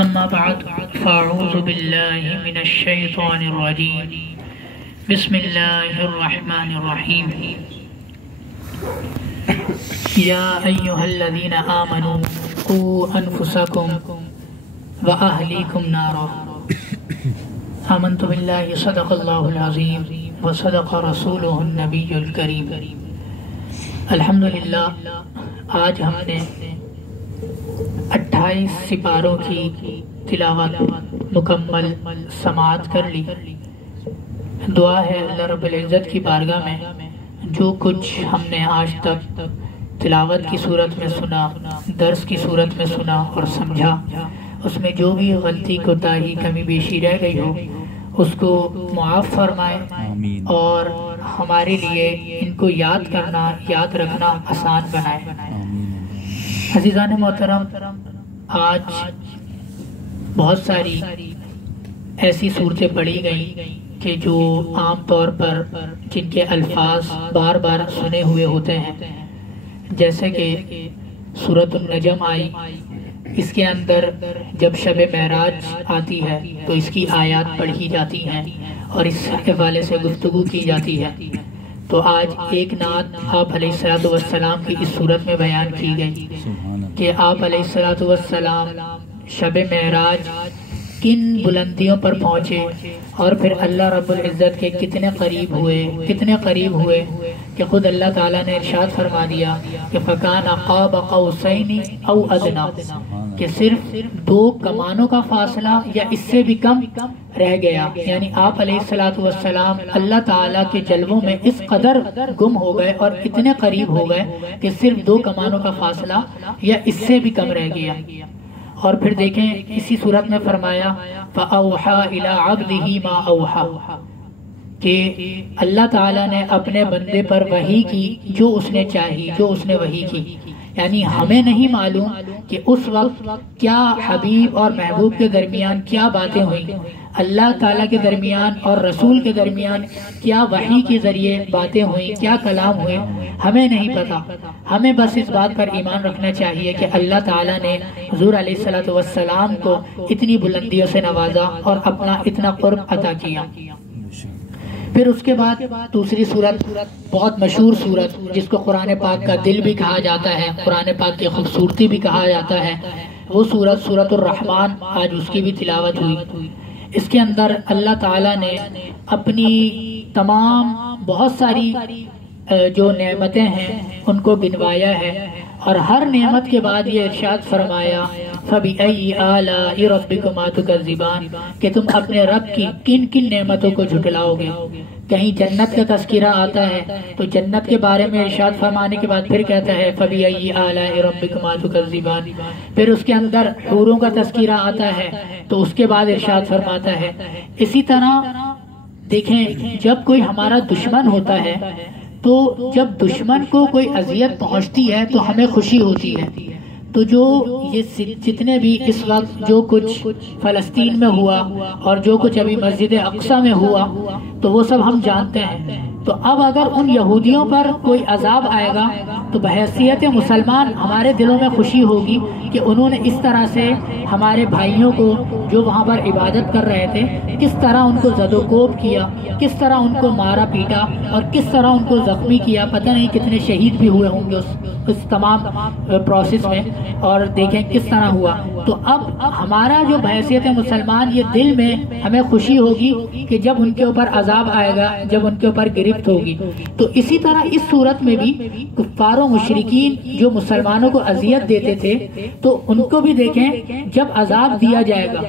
أما بعد فأعوذ بالله من الشيطان الرجيم بسم الله الرحمن الرحيم يا أيها الذين آمنوا قوا أنفسكم وأهليكم نارا آمنت بالله صدق الله العظيم وصدق رسوله النبي الكريم۔ الحمدللہ آج ہم نے 28 سپاروں کی تلاوت مکمل سماعت کر لی۔ دعا ہے اللہ رب العزت کی بارگاہ میں جو کچھ ہم نے آج تک تلاوت کی صورت میں سنا، درس کی صورت میں سنا اور سمجھا، اس میں جو بھی غلطی کوتاہی کمی بیشی رہ گئی ہو اس کو معاف فرمائے اور ہمارے لیے ان کو یاد کرنا، یاد رکھنا آسان بنائے۔ عزیزان محترم، آج بہت ساری ایسی صورتیں پڑھی گئیں کہ جو عام طور پر جن کے الفاظ بار بار سنے ہوئے ہوتے ہیں، جیسے کہ سورۃ النجم آئی، اس کے اندر جب شب معراج آتی ہے تو اس کی آیات پڑھی جاتی ہیں اور اس حوالے سے گفتگو کی جاتی ہے۔ تو آج ایک نعت آپ علیہ السلام کی اس صورت میں بیان کی گئی کہ آپ علیہ السلام شب معراج کن بلندیوں پر پہنچے اور پھر اللہ رب العزت کے کتنے قریب ہوئے کہ خود اللہ تعالیٰ نے ارشاد فرما دیا کہ فَكَانَ قَابَ قَوْسَيْنِ أَوْ أَدْنَىٰ، کہ صرف 2 کمانوں کا فاصلہ یا اس سے بھی کم رہ گیا۔ یعنی آپ علیہ السلام اللہ تعالیٰ کے جلووں میں اس قدر گم ہو گئے اور اتنے قریب ہو گئے کہ صرف 2 کمانوں کا فاصلہ یا اس سے بھی کم رہ گیا۔ اور پھر دیکھیں اسی صورت میں فرمایا فَأَوْحَىٰ إِلَىٰ عَبْدِهِ مَا أَوْحَىٰ، کہ اللہ تعالیٰ نے اپنے بندے پر وحی کی جو اس نے چاہی، جو اس نے وحی کی۔ یعنی ہمیں نہیں معلوم کہ اس وقت کیا حبیب اور محبوب کے درمیان کیا باتیں ہوئیں، اللہ تعالیٰ کے درمیان اور رسول کے درمیان کیا وحی کے ذریعے باتیں ہوئیں، کیا کلام ہوئے، ہمیں نہیں پتا۔ ہمیں بس اس بات پر ایمان رکھنا چاہیے کہ اللہ تعالیٰ نے حضور علیہ السلام کو اتنی بلندیوں سے نوازا اور اپنا اتنا قرب عطا کیا۔ پھر اس کے بعد دوسری صورت، بہت مشہور صورت جس کو قرآن پاک کا دل بھی کہا جاتا ہے، قرآن پاک کی خوبصورتی بھی کہا جاتا ہے، وہ سورۃ الرحمن، آج اس کی بھی تلاوت ہوئی۔ اس کے اندر اللہ تعالیٰ نے اپنی تمام بہت ساری جو نعمتیں ہیں ان کو گنوایا ہے اور ہر نعمت کے بعد یہ ارشاد فرمایا فَبِأَيِّ آلَاءِ رَبِّكُمَا تُكَذِّبَانِ، کہ تم اپنے رب کی کن کن نعمتوں کو جھٹلاؤ گے۔ کہیں جنت کا تذکرہ آتا ہے تو جنت کے بارے میں ارشاد فرمانے کے بعد پھر کہتا ہے فَبِأَيِّ آلَاءِ رَبِّكُمَا تُكَذِّبَانِ، پھر اس کے اندر حوروں کا تذکرہ آتا ہے تو اس کے بعد ارشاد فرماتا ہے۔ اسی طرح دیکھیں جب کوئی ہمارا دشمن ہوتا ہے تو جب دشمن کو کوئی اذیت پہنچتی ہے تو ہمیں خوشی ہوتی ہے۔ تو جو یہ جتنے بھی اس وقت جو کچھ فلسطین میں ہوا اور جو کچھ ابھی مسجد اقصیٰ میں ہوا تو وہ سب ہم جانتے ہیں۔ تو اب اگر ان یہودیوں پر کوئی عذاب آئے گا تو بحیثیت مسلمان ہمارے دلوں میں خوشی ہوگی کہ انہوں نے اس طرح سے ہمارے بھائیوں کو جو وہاں پر عبادت کر رہے تھے کس طرح ان کو زد و کوب کیا، کس طرح ان کو مارا پیٹا اور کس طرح ان کو زخمی کیا، پتہ نہیں کتنے شہید بھی ہوئے ہوں گے اس تمام پروسیس میں، اور دیکھیں کس طرح ہوا۔ تو اب ہمارا جو بحیثیت مسلمان یہ دل میں ہمیں خوشی ہوگی کہ جب ان کے اوپر عذاب آئے گا، جب ان کے اوپر گرفت ہوگی۔ تو اسی طرح اس صورت میں بھی کفار و مشرکین جو مسلمانوں کو اذیت دیتے تھے تو ان کو بھی دیکھیں جب عذاب دیا جائے گا،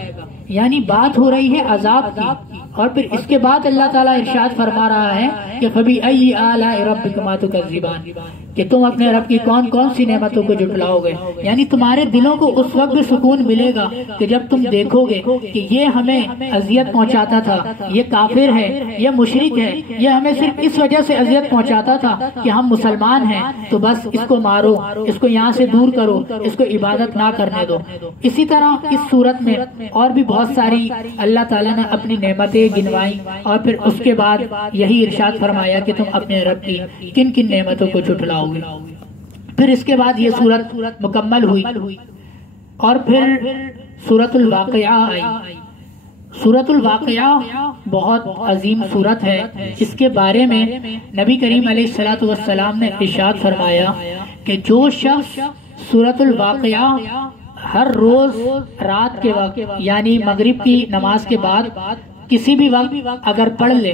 یعنی بات ہو رہی ہے عذاب کی، اور پھر اس کے بعد اللہ تعالیٰ ارشاد فرما رہا ہے کہ فَبِأَيِّ آلَاءِ رَبِّكُمَا تُكَذِّبَانِ، کہ تم اپنے رب کی کون کون سی نعمتوں کو جھٹلاؤ گے۔ یعنی تمہارے دلوں کو اس وقت بھی سکون ملے گا کہ جب تم دیکھو گے کہ یہ ہمیں اذیت پہنچاتا تھا، یہ کافر ہے، یہ مشرک ہے، یہ ہمیں صرف اس وجہ سے اذیت پہنچاتا تھا کہ ہم مسلمان ہیں، تو بس اس کو مارو، اس کو یہاں سے دور کرو، اس کو عبادت نہ کرنے دو۔ اسی طرح اس صورت میں اور بھی بہت ساری اللہ تعالیٰ نے اپنی نعمتیں گنوائی اور پھر اس کے بعد یہی ارشاد فرمایا کہ تم اپنے رب کی کن کن نعمتوں کو جھٹلاؤ گے۔ پھر اس کے بعد یہ سورت مکمل ہوئی اور پھر سورۃ الواقعہ آئی۔ سورۃ الواقعہ بہت عظیم سورت ہے۔ اس کے بارے میں نبی کریم علیہ الصلوۃ والسلام نے ارشاد فرمایا کہ جو شخص سورۃ الواقعہ ہر روز رات کے وقت یعنی مغرب کی نماز کے بعد کسی بھی وقت اگر پڑھ لے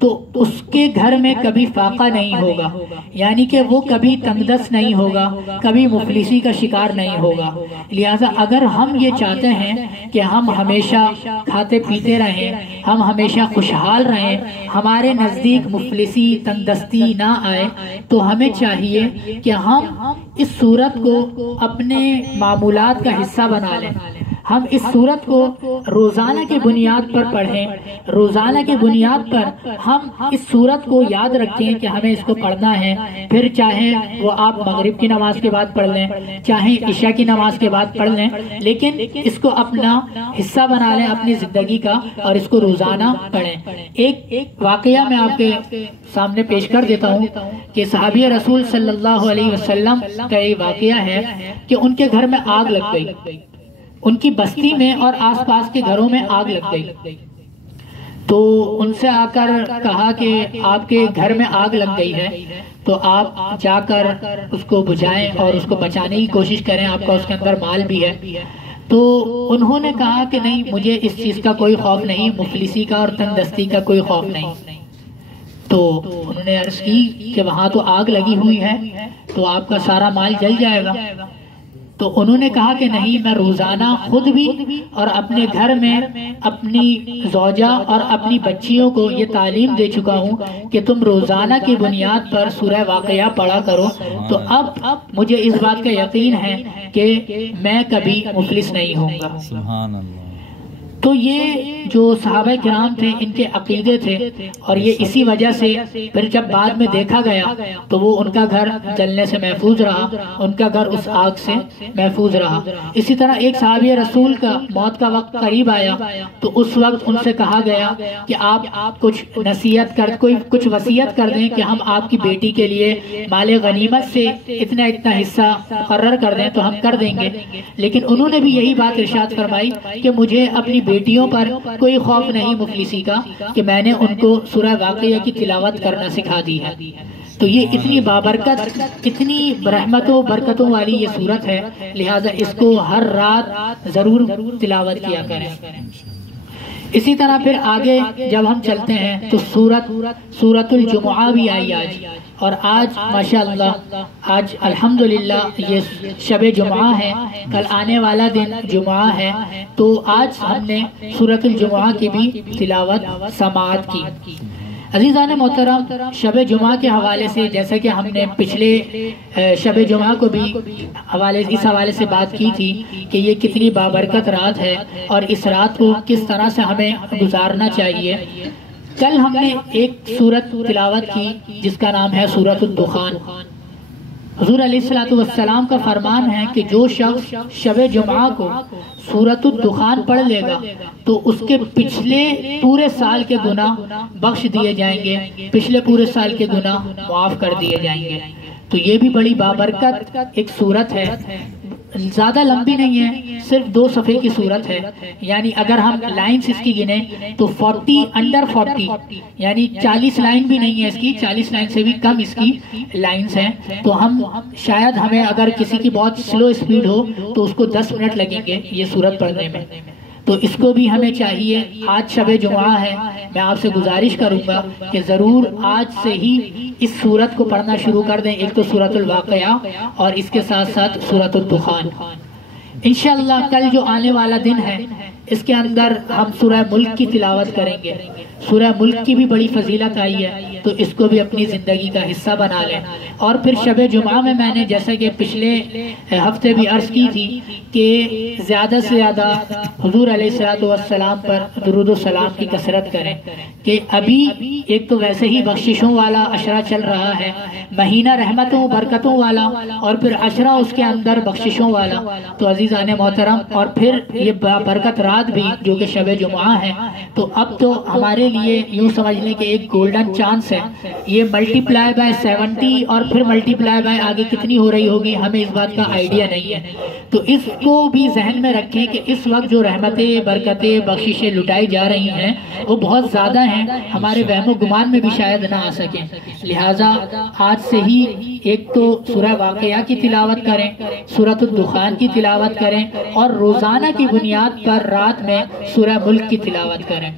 تو اس کے گھر میں کبھی فاقہ نہیں ہوگا، یعنی کہ وہ کبھی تنگ دست نہیں ہوگا، کبھی مفلسی کا شکار نہیں ہوگا۔ لہٰذا اگر ہم یہ چاہتے ہیں کہ ہم ہمیشہ کھاتے پیتے رہیں، ہم ہمیشہ خوشحال رہیں، ہمارے نزدیک مفلسی تنگ دستی نہ آئے، تو ہمیں چاہیے کہ ہم اس سورت کو اپنے معمولات کا حصہ بنا لیں۔ ہم اس سورت کو روزانہ کی بنیاد پر پڑھیں، روزانہ کی بنیاد پر ہم اس سورت کو یاد رکھیں کہ ہمیں اس کو پڑھنا ہے۔ پھر چاہے وہ آپ مغرب کی نماز کے بعد پڑھ لیں، چاہے عشاء کی نماز کے بعد پڑھ لیں، لیکن اس کو اپنا حصہ بنا لیں اپنی زندگی کا اور اس کو روزانہ پڑھیں۔ ایک واقعہ میں آپ کے سامنے پیش کر دیتا ہوں کہ صحابی رسول صلی اللہ علیہ وسلم کا یہ واقعہ ہے کہ ان کے گھر میں آگ لگ گئی، ان کی بستی میں اور آس پاس کے گھروں میں آگ لگ گئی۔ تو ان سے آ کر کہا کہ آپ کے گھر میں آگ لگ گئی ہے تو آپ جا کر اس کو بجھائیں اور اس کو بچانے کی کوشش کریں، آپ کا اس کے اندر مال بھی ہے۔ تو انہوں نے کہا کہ نہیں، مجھے اس چیز کا کوئی خوف نہیں، مفلسی کا اور تنگ دستی کا کوئی خوف نہیں۔ تو انہوں نے عرض کی کہ وہاں تو آگ لگی ہوئی ہے تو آپ کا سارا مال جل جائے گا۔ تو انہوں نے کہا کہ نہیں، میں روزانہ خود بھی اور اپنے گھر میں اپنی زوجہ اور اپنی بچیوں کو یہ تعلیم دے چکا ہوں کہ تم روزانہ کی بنیاد پر سورہ واقعہ پڑھا کرو، تو اب مجھے اس بات کا یقین ہے کہ میں کبھی مفلس نہیں ہوں گا۔ سبحان اللہ۔ تو یہ جو صحابہ کرام تھے ان کے عقیدے تھے، اور یہ اسی وجہ سے پھر جب بعد میں دیکھا گیا تو وہ ان کا گھر جلنے سے محفوظ رہا، ان کا گھر اس آگ سے محفوظ رہا۔ اسی طرح ایک صحابی رسول کا موت کا وقت قریب آیا تو اس وقت ان سے کہا گیا کہ آپ کچھ کچھ وصیت کر دیں کہ ہم آپ کی بیٹی کے لیے مال غنیمت سے اتنا حصہ مقرر کر دیں تو ہم کر دیں گے، لیکن انہوں نے بھی یہی بات ارشاد فرمائی کہ مجھے اپنی بیٹیوں پر کوئی خوف نہیں مفلسی کا، کہ میں نے ان کو سورہ واقعہ کی تلاوت کرنا سکھا دی ہے۔ تو یہ اتنی بابرکت، اتنی رحمتوں برکتوں والی یہ سورت ہے، لہٰذا اس کو ہر رات ضرور تلاوت کیا کریں۔ اسی طرح پھر آگے جب ہم چلتے ہیں تو سورۃ الجمعہ بھی آئی آج، اور آج ماشاءاللہ آج الحمدللہ یہ شب جمعہ ہے، کل آنے والا دن جمعہ ہے، تو آج ہم نے سورۃ الجمعہ کی بھی تلاوت سماعت کی۔ عزیزان محترم، شب جمعہ کے حوالے سے جیسا کہ ہم نے پچھلے شب جمعہ کو بھی اس حوالے سے بات کی تھی کہ یہ کتنی بابرکت رات ہے اور اس رات کو کس طرح سے ہمیں گزارنا چاہیے۔ کل ہم نے ایک سورت تلاوت کی جس کا نام ہے سورۃ الدخان۔ حضور علیہ الصلوۃ والسلام کا فرمان ہے کہ جو شخص شب جمعہ کو سورۃ الدخان پڑھ لے گا تو اس کے پچھلے پورے سال کے گناہ بخش دیے جائیں گے، پچھلے پورے سال کے گناہ معاف کر دیے جائیں گے۔ تو یہ بھی بڑی بابرکت ایک سورت ہے، زیادہ لمبی نہیں ہے، صرف 2 صفحے کی سورت ہے، یعنی اگر ہم لائنز اس کی گنیں تو 40 یعنی 40 لائن بھی نہیں ہے اس کی، 40 لائن سے بھی کم اس کی لائنز ہیں۔ تو شاید ہمیں اگر کسی کی بہت سلو اسپیڈ ہو تو اس کو 10 منٹ لگیں گے یہ سورت پڑھنے میں۔ تو اس کو بھی ہمیں چاہیے، آج شب جمعہ ہے، میں آپ سے گزارش کروں گا کہ ضرور آج سے ہی اس سورت کو پڑھنا شروع کر دیں، ایک تو سورۃ الواقعہ اور اس کے ساتھ ساتھ سورۃ الدخان۔ انشاءاللہ کل جو آنے والا دن ہے اس کے اندر ہم سورہ ملک کی تلاوت کریں گے۔ سورہ ملک کی بھی بڑی فضیلت آئی ہے، تو اس کو بھی اپنی زندگی کا حصہ بنا لیں۔ اور پھر شب جمعہ میں نے جیسا کہ پچھلے ہفتے بھی عرض کی تھی کہ زیادہ سے زیادہ حضور علیہ الصلوۃ والسلام پر درود و سلام کی کثرت کریں، کہ ابھی ایک تو ویسے ہی بخششوں والا عشرہ چل رہا ہے، مہینہ رحمتوں برکتوں والا، اور پھر عشرہ اس کے اندر بخششوں والا۔ تو عزیز عزیزان محترم، اور پھر یہ برکت رات بھی جو کہ شب جمعہ ہے، تو اب تو ہمارے لیے یوں سمجھ لیں کہ ایک گولڈن چانس ہے. یہ ملٹی پلائی بائی 70 اور پھر ملٹی پلائی بائی آگے کتنی ہو رہی ہوگی ہمیں اس بات کا آئیڈیا نہیں ہے. تو اس کو بھی ذہن میں رکھیں کہ اس وقت جو رحمتیں، برکتیں، بخششیں لٹائی جا رہی ہیں وہ بہت زیادہ ہیں، ہمارے وہم و گمان میں بھی شاید نہ آ سکیں. لہٰذا آج سے ہی ایک تو سورہ واقعہ کی تلاوت کریں، سورۃ الدخان کی تلاوت کریں، اور روزانہ کی بنیاد پر رات میں سورہ ملک کی تلاوت کریں.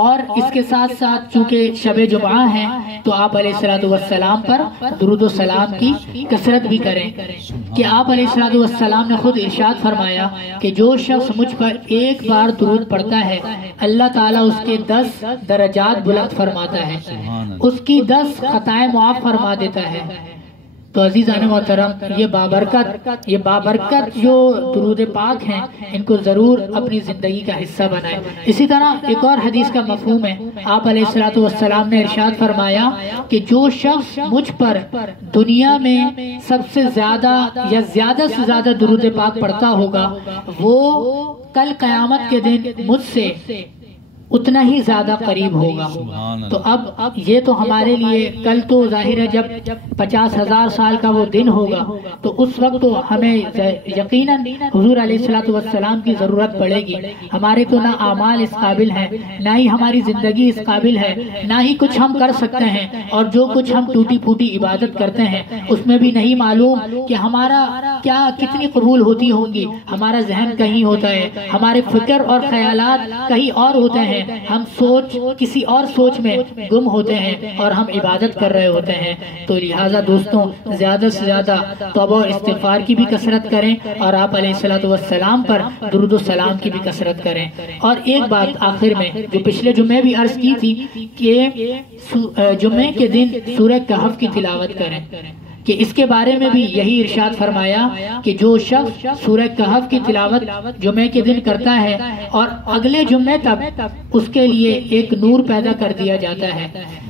اور اس کے ساتھ ساتھ چونکہ شب جمعہ ہے تو آپ علیہ السلام پر درود و سلام کی کثرت بھی کریں، کہ آپ علیہ السلام نے خود ارشاد فرمایا کہ جو شخص مجھ پر ایک بار درود پڑھتا ہے اللہ تعالیٰ اس کے 10 درجات بلند فرماتا ہے، اس کی 10 خطائیں معاف فرما دیتا ہے. تو عزیزان محترم، یہ بابرکت جو درود پاک ہیں ان کو ضرور اپنی زندگی کا حصہ بنائیں. اسی طرح ایک اور حدیث کا مفہوم ہے، آپ علیہ السلام نے ارشاد فرمایا کہ جو شخص مجھ پر دنیا میں سب سے زیادہ یا زیادہ سے زیادہ درود پاک پڑھتا ہوگا وہ کل قیامت کے دن مجھ سے اتنا ہی زیادہ قریب ہوگا. تو اب یہ تو ہمارے لیے کل تو ظاہر ہے جب 50,000 سال کا وہ دن ہوگا تو اس وقت تو ہمیں یقیناً حضور علیہ السلام کی ضرورت پڑے گی. ہمارے تو نہ اعمال اس قابل ہیں، نہ ہی ہماری زندگی اس قابل ہے، نہ ہی کچھ ہم کر سکتے ہیں، اور جو کچھ ہم ٹوٹی پھوٹی عبادت کرتے ہیں اس میں بھی نہیں معلوم کہ ہمارا کیا کتنی قبول ہوتی ہوں گی. ہمارا ذہن کہیں ہوتا ہے، ہمارے فکر اور خیالات کہیں اور ہوتے ہیں، ہم کسی اور سوچ میں گم ہوتے ہیں اور ہم عبادت کر رہے ہوتے ہیں. تو لہٰذا دوستوں زیادہ سے زیادہ توبہ و استغفار کی بھی کثرت کریں اور آپ علیہ السلام پر درود و سلام کی بھی کثرت کریں. اور ایک بات آخر میں جو پچھلے جمعے بھی عرض کی تھی کہ جمعے کے دن سورہ کہف کی تلاوت کریں، کہ اس کے بارے میں بھی یہی ارشاد فرمایا کہ جو شخص سورہ کہف کی تلاوت جمعے کے دن کرتا ہے اور اگلے جمعے تک اس کے لیے ایک نور پیدا کر دیا جاتا ہے،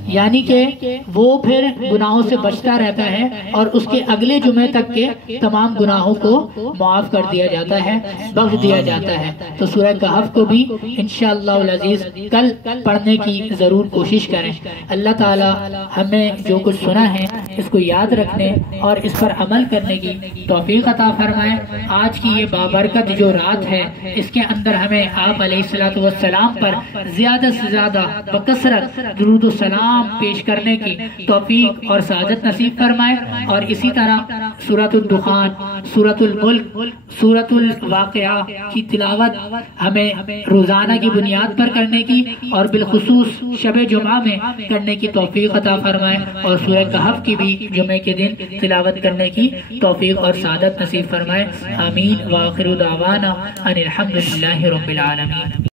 یعنی کہ وہ پھر گناہوں سے بچتا رہتا ہے اور اس کے اگلے جمعے تک کے تمام گناہوں کو معاف کر دیا جاتا ہے، بخش دیا جاتا ہے. تو سورہ کہف کو بھی انشاءاللہ العزیز کل پڑھنے کی ضرور کوشش کریں. اللہ تعالی ہمیں جو کچھ سنا ہے اس کو یاد رکھنے اور اس پر عمل کرنے کی توفیق عطا فرمائے. آج کی یہ بابرکت جو رات ہے اس کے اندر ہمیں آپ علیہ السلام پر زیادہ سے زیادہ بکثرت درود و سلام پیش کرنے کی توفیق اور سعادت نصیب فرمائے. اور اسی طرح سورۃ الدخان، سورۃ الملک، سورۃ الواقعہ کی تلاوت ہمیں روزانہ کی بنیاد پر کرنے کی اور بالخصوص شب جمعہ میں کرنے کی توفیق عطا فرمائے، اور سورہ کہف کی بھی جمعے کے دن تلاوت کرنے کی توفیق اور سعادت نصیب فرمائے. آمین. وآخر دعوانا ان الحمد للہ رب العالمین.